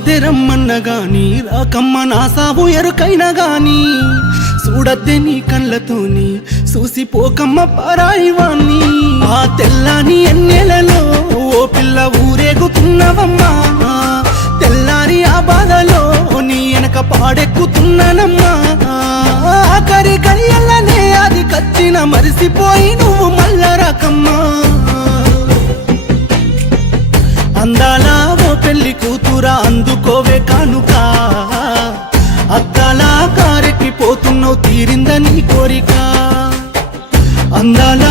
వద్దే రమ్మన్న గాని రాకమ్మ నా సావు ఎరుకైనా గాని చూడద్దే నీ కళ్ళతోని చూసిపోకమ్మ పరాయివాణ్ణి ఆ తెల్లాని ఎన్నెలలో ఓ పిల్ల ఊరేగుతున్నవమ్మా తెల్లారి ఆ బాధలో నీ వెనక పాడెక్కుతున్నానమ్మా ఆఖరి గడియల్లనే అది కచ్చిన మరిసిపోయి నువ్వు మళ్ళ రాకమ్మా అందాల ఓ పెళ్లి కూతురా అందుకోవే కానుక అద్దాల కారెక్కి పోతున్నావు తీరింద నీ కోరిక అందాల